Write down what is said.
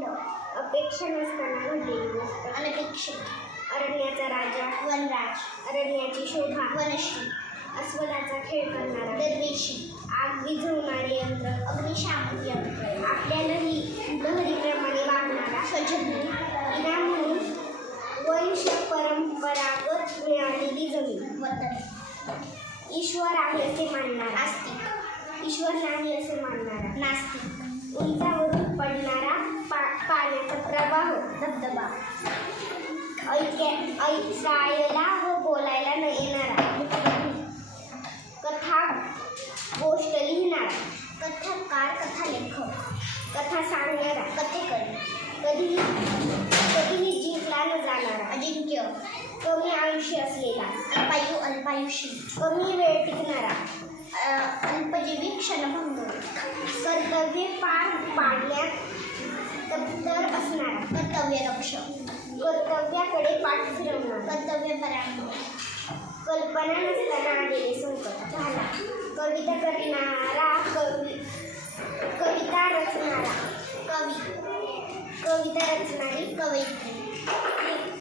पुढं अपेक्षा नसताना घडलेली गोष्ट. अनपेक्षित. अरण्याचा राजा, वनराज. अरण्याची शोभा, वनश्री. अस्वलाचा खेळ करणारा, दरवेशी. आग विझवणारे यंत्र, अग्निशामक यंत्र. आपल्या लहरीप्रमाणे वागणारा, स्वजन्य. इनाम म्हणून वंश परंपरागत मिळालेली जमीन. वतन. ईश्वर आहे असे मानणारा, आस्तिक. ईश्वर नाही असे मानणारा, नास्तिक. उंचावरून पडणारा पाण्याचा प्रवाह, धबधबा. ऐकायला व बोलायला न येणारा, कथा गोष्ट लिहिणारा, कथाकार. कथालेखक. कथा सांगणारा, कथेकरी. कधीही जिंकला न जाणारा, अजिंक्य. कमी आयुष्य असलेला, अल्पायुषी. कमी वेळ टिकणारा, अल्पजीवी. क्षणभंग. कर्तव्य पार पाडण्यात तत्पर असणारा, कर्तव्यरक्षक. कर्तव्याकडे पाठ फिरवणारा, कर्तव्यपरायण. कल्पना नसताना आलेले संकट. झाला. कविता करणारा, कविता रचणारा, कवी. कविता रचणारी, कवयित्री.